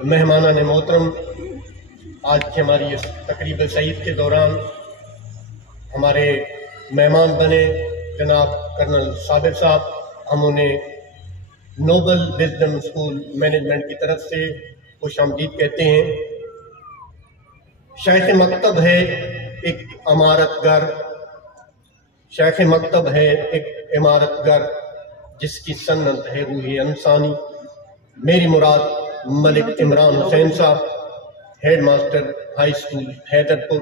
مہمانان محترم، آج کی ہماری اس تقریب سعید کے دوران ہمارے مہمان بنے جناب کرنل صابر صاحب، ہم انہیں نوبل وزڈم اسکول مینجمنٹ کی طرف سے خوش آمدید کہتے ہیں۔ شیخ مکتب ہے ایک عمارت گر، شیخ مکتب ہے ایک عمارت گر، جس کی صنعت ہے روح انسانی۔ میری مراد ملک عمران حسین صاحب، ہیڈ ماسٹر ہائی اسکول حیدرپور،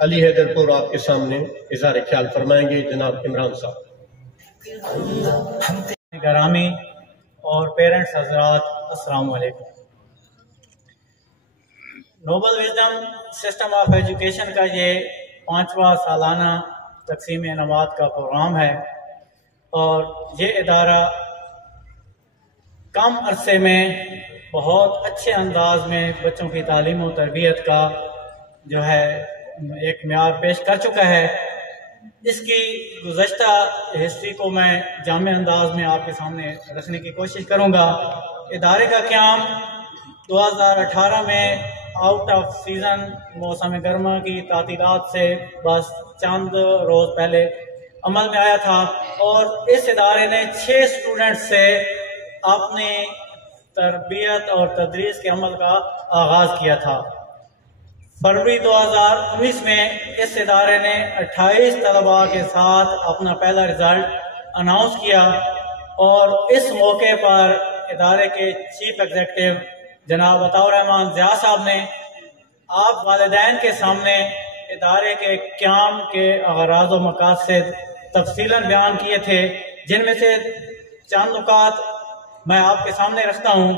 علی حیدرپور، آپ کے سامنے اظہار خیال فرمائیں گے جناب عمران صاحب۔ گرامی اور پیرنٹس حضرات، السلام علیکم۔ Nobel wisdom system of education کا یہ 5واں سالانہ تقسیم انعامات کا پروگرام ہے، اور یہ ادارہ کم عرصے میں بہت اچھے انداز میں بچوں کی تعلیم و تربیت کا جو ہے ایک معیار پیش کر چکا ہے۔ اس کی گزشتہ ہسٹری کو میں جامع انداز میں آپ کے سامنے رکھنے کی کوشش کروں گا۔ ادارے کا قیام 2018 میں آؤٹ آف سیزن موسم گرما کی تعطیلات سے بس چند روز پہلے عمل میں آیا تھا، اور اس ادارے نے 6 اسٹوڈنٹ سے اپنی تربیت اور تدریس کے عمل کا آغاز کیا تھا۔ فروری 2019 میں اس ادارے نے 28 طلباء کے ساتھ اپنا پہلا رزلٹ اناؤنس کیا، اور اس موقع پر ادارے کے چیف ایگزیکٹو جناب عطاء الرحمان ضیاء صاحب نے آپ والدین کے سامنے ادارے کے قیام کے اغراض و مقاصد تفصیلاً بیان کیے تھے، جن میں سے چند نکات میں آپ کے سامنے رکھتا ہوں۔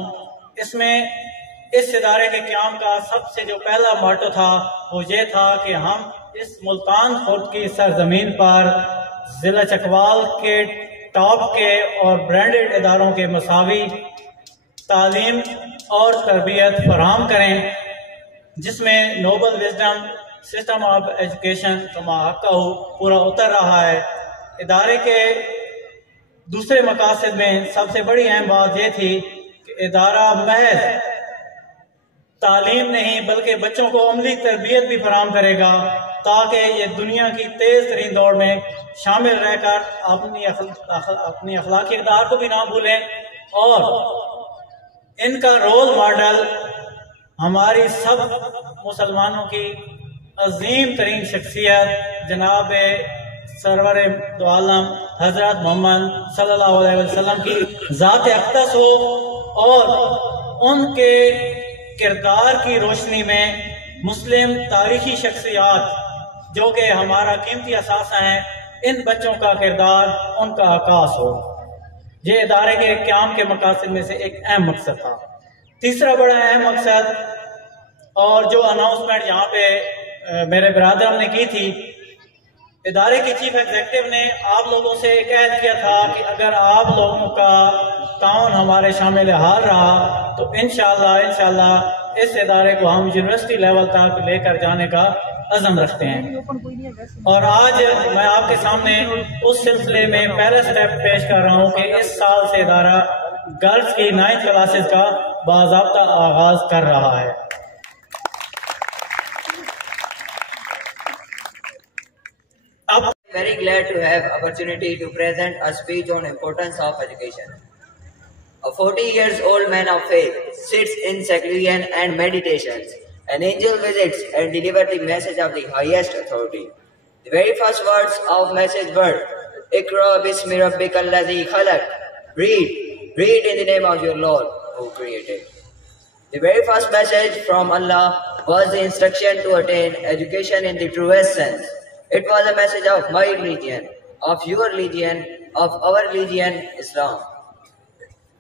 اس میں اس ادارے کے قیام کا سب سے جو پہلا موٹو تھا وہ یہ تھا کہ ہم اس ملتان خرد کی سرزمین پر ضلع چکوال کے ٹاپ کے اور برانڈڈ اداروں کے مساوی تعلیم اور تربیت فراہم کریں، جس میں Nobel wisdom system of education کما حقہ پورا اتر رہا ہے۔ ادارے کے دوسرے مقاصد میں سب سے بڑی اہم بات یہ تھی کہ ادارہ محض تعلیم نہیں بلکہ بچوں کو عملی تربیت بھی فراہم کرے گا، تاکہ یہ دنیا کی تیز ترین دوڑ میں شامل رہ کر اپنی اخلاقی اقدار کو بھی نہ بھولیں، اور ان کا رول ماڈل ہماری سب مسلمانوں کی عظیم ترین شخصیت جناب سرور دو عالم حضرت محمد صلی اللہ علیہ وسلم کی ذات اقدس ہو، اور ان کے کردار کی روشنی میں مسلم تاریخی شخصیات جو کہ ہمارا قیمتی اثاثہ ہیں، ان بچوں کا کردار ان کا عکاس ہو۔ یہ ادارے کے قیام کے مقاصد میں سے ایک اہم مقصد تھا۔ تیسرا بڑا اہم مقصد، اور جو اناؤنسمنٹ یہاں پہ میرے برادروں نے کی تھی، ادارے کے چیف ایگزیکٹو نے آپ لوگوں سے ایک عہد کیا تھا کہ اگر آپ لوگوں کا تعاون ہمارے شامل حال رہا تو انشاءاللہ اس ادارے کو ہم یونیورسٹی لیول تک لے کر جانے کا عزم رکھتے ہیں۔ اور آج میں آپ کے سامنے اس سلسلے میں پہلا سٹیپ پیش کر رہا ہوں کہ اس سال سے ادارہ گرلز کی 9th کلاسز کا باضابطہ آغاز کر رہا ہے۔ Very glad to have opportunity to present a speech on importance of education. A 40 years old man of faith sits in seclusion and meditations. An angel visits and delivers the message of the highest authority. The very first words of message were, Iqra bismi rabbika alladhi khalaq. Read in the name of your Lord who created. The very first message from Allah was the instruction to attain education in the truest sense. It was a message of my religion, of your religion, of our religion, Islam.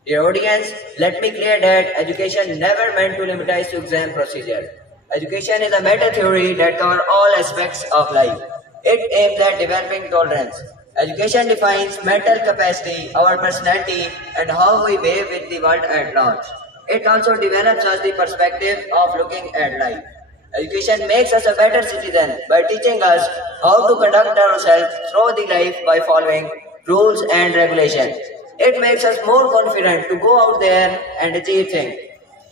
Dear audience, let me clear that education never meant to limitize to exam procedure. Education is a meta theory that covers all aspects of life. It aims at developing tolerance. Education defines mental capacity, our personality, and how we behave with the world at large. It also develops us the perspective of looking at life. Education makes us a better citizen by teaching us how to conduct ourselves through the life by following rules and regulations. It makes us more confident to go out there and achieve things.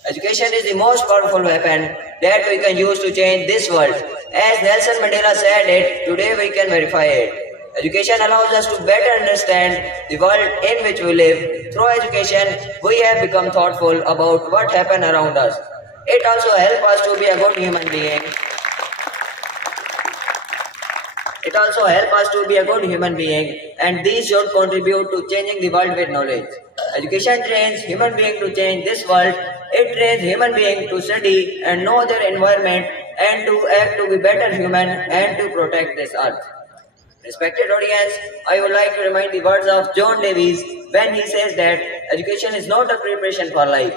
Education is the most powerful weapon that we can use to change this world. As Nelson Mandela said it, today we can verify it. Education allows us to better understand the world in which we live. Through education, we have become thoughtful about what happens around us. It also helps us to be a good human being. And these should contribute to changing the world with knowledge. Education trains human beings to change this world. It trains human beings to study and know their environment and to act to be better human and to protect this earth. Respected audience, I would like to remind the words of John Davies when he says that education is not a preparation for life.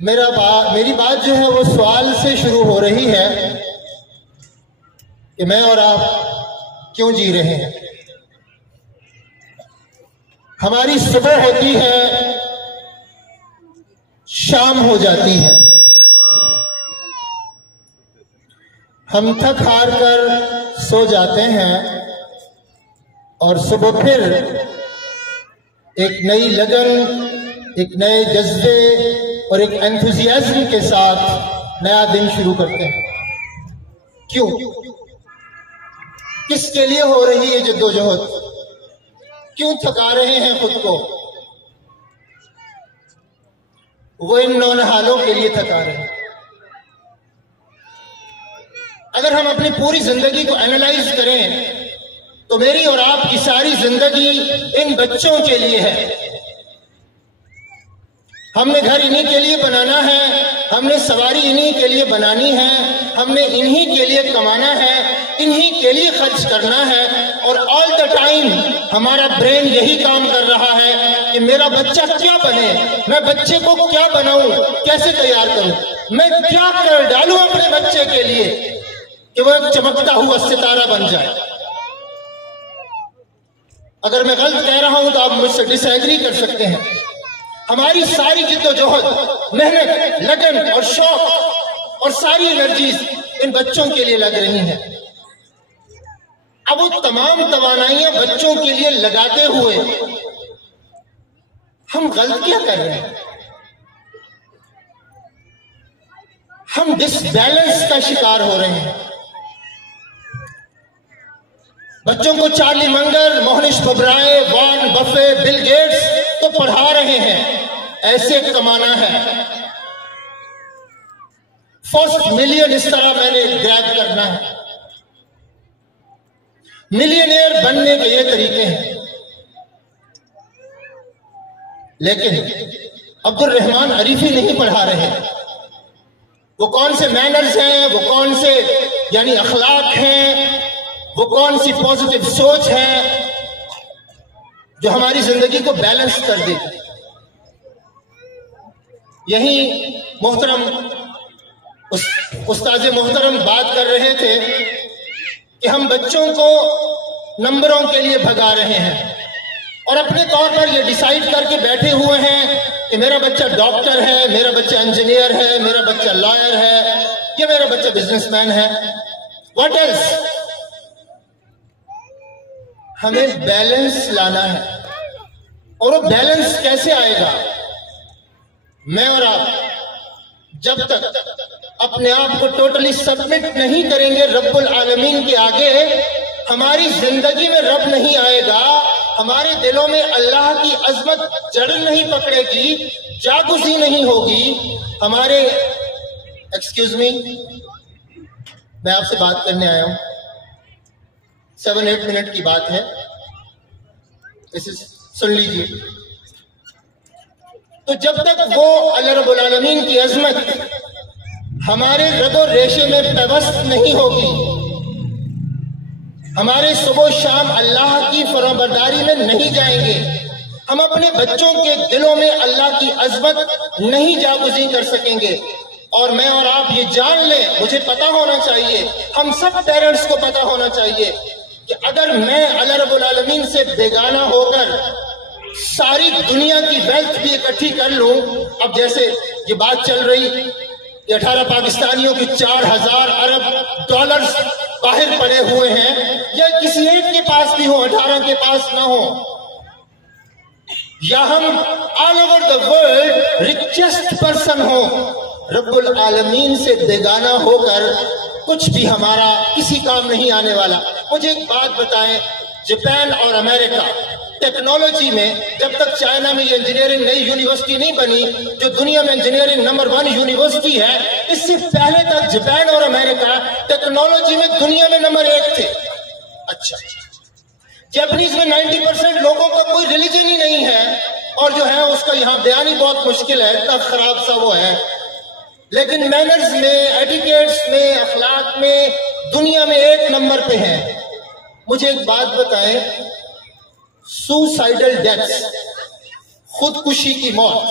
میری بات جو ہے وہ سوال سے شروع ہو رہی ہے کہ میں اور آپ کیوں جی رہے ہیں؟ ہماری صبح ہوتی ہے، شام ہو جاتی ہے، ہم تھک ہار کر سو جاتے ہیں اور صبح پھر ایک نئی لگن، ایک نئے جذبے اور ایک انتھوزیازم کے ساتھ نیا دن شروع کرتے ہیں۔ کیوں؟ کس کے لیے ہو رہی ہے جدوجہد؟ کیوں تھکا رہے ہیں خود کو؟ وہ ان نونہالوں کے لیے تھکا رہے ہیں۔ اگر ہم اپنی پوری زندگی کو اینالائز کریں تو میری اور آپ کی ساری زندگی ان بچوں کے لیے ہے۔ ہم نے گھر انہی کے لیے بنانا ہے، ہم نے سواری انہی کے لیے بنانی ہے، ہم نے انہی کے لیے کمانا ہے، انہی کے لیے خرچ کرنا ہے، اور آل دا ٹائم ہمارا برین یہی کام کر رہا ہے کہ میرا بچہ کیا بنے، میں بچے کو کیا بناؤں، کیسے تیار کروں، میں کیا کر ڈالوں اپنے بچے کے لیے کہ وہ ایک چمکتا ہوا ستارہ بن جائے۔ اگر میں غلط کہہ رہا ہوں تو آپ مجھ سے ڈس ایگری کر سکتے ہیں۔ ہماری ساری جد و جہد، محنت، لگن اور شوق اور ساری انرجیز ان بچوں کے لیے لگ رہی ہیں۔ اب وہ تمام توانائیاں بچوں کے لیے لگاتے ہوئے ہم غلط کیا کر رہے ہیں؟ ہم ڈس بیلنس کا شکار ہو رہے ہیں۔ بچوں کو چارلی منگر، موہنش پبرائے، وارن بفے، بل گیٹس تو پڑھا رہے ہیں ایسے کمانا ہے، فرسٹ ملین اس طرح میں نے گریب کرنا ہے، ملینئر بننے کے یہ طریقے ہیں۔ لیکن عبد الرحمن عریفی نہیں پڑھا رہے۔ وہ کون سے مینرز ہیں، وہ کون سے یعنی اخلاق ہیں، وہ کون سی پازیٹیو سوچ ہے جو ہماری زندگی کو بیلنس کر دے گی۔ یہی محترم استاذ محترم بات کر رہے تھے کہ ہم بچوں کو نمبروں کے لیے بھگا رہے ہیں اور اپنے طور پر یہ ڈیسائیڈ کر کے بیٹھے ہوئے ہیں کہ میرا بچہ ڈاکٹر ہے، میرا بچہ انجینئر ہے، میرا بچہ لائر ہے، یا میرا بچہ بزنس مین ہے۔ What else? ہمیں بیلنس لانا ہے، اور وہ بیلنس کیسے آئے گا؟ میں اور آپ جب تک اپنے آپ کو ٹوٹلی سبمٹ نہیں کریں گے رب العالمین کے آگے، ہماری زندگی میں رب نہیں آئے گا، ہمارے دلوں میں اللہ کی عظمت جڑ نہیں پکڑے گی، جاگزی نہیں ہوگی، ہمارے ایکسکیوز می، میں آپ سے بات کرنے آیا ہوں، 7-8 منٹ کی بات ہے، اسے سن لیجیے۔ تو جب تک وہ اللہ رب العالمین کی عظمت ہمارے رگ و ریشے میں پیوست نہیں ہوگی، ہمارے صبح و شام اللہ کی فرمانبرداری میں نہیں جائیں گے، ہم اپنے بچوں کے دلوں میں اللہ کی عظمت نہیں جاگزین کر سکیں گے۔ اور میں اور آپ یہ جان لیں، مجھے پتا ہونا چاہیے، ہم سب پیرنٹس کو پتا ہونا چاہیے کہ اگر میں اللہ رب العالمین سے بیگانہ ہو کر ساری دنیا کی ویلتھ بھی اکٹھی کر لوں، اب جیسے یہ بات چل رہی کہ 18 پاکستانیوں کے 4000 ارب ڈالرز باہر پڑے ہوئے ہیں، یا کسی ایک کے پاس بھی ہو، 18 کے پاس نہ ہو، یا ہم all over the world richest person who, رب العالمین سے بیگانہ ہو کر کچھ بھی ہمارا کسی کام نہیں آنے والا۔ مجھے ایک بات بتائیں، جاپان اور امریکہ ٹیکنالوجی میں جب تک چائنا میں یہ انجینئرنگ نئی یونیورسٹی نہیں بنی جو دنیا میں انجینئرنگ نمبر 1 یونیورسٹی ہے، اس سے پہلے تک جاپان اور امریکہ ٹیکنالوجی میں دنیا میں نمبر 1 تھے۔ اچھا، جاپنیز میں 90% لوگوں کا کوئی ریلیجن ہی نہیں ہے، اور جو ہے اس کا یہاں بیان ہی بہت مشکل ہے، اتنا خراب سا وہ ہے، لیکن مینرز میں، ایٹیکیٹس میں، اخلاق میں دنیا میں 1 نمبر پہ ہیں۔ مجھے ایک بات بتائیں، سوسائیڈل ڈیتھس، خودکشی کی موت،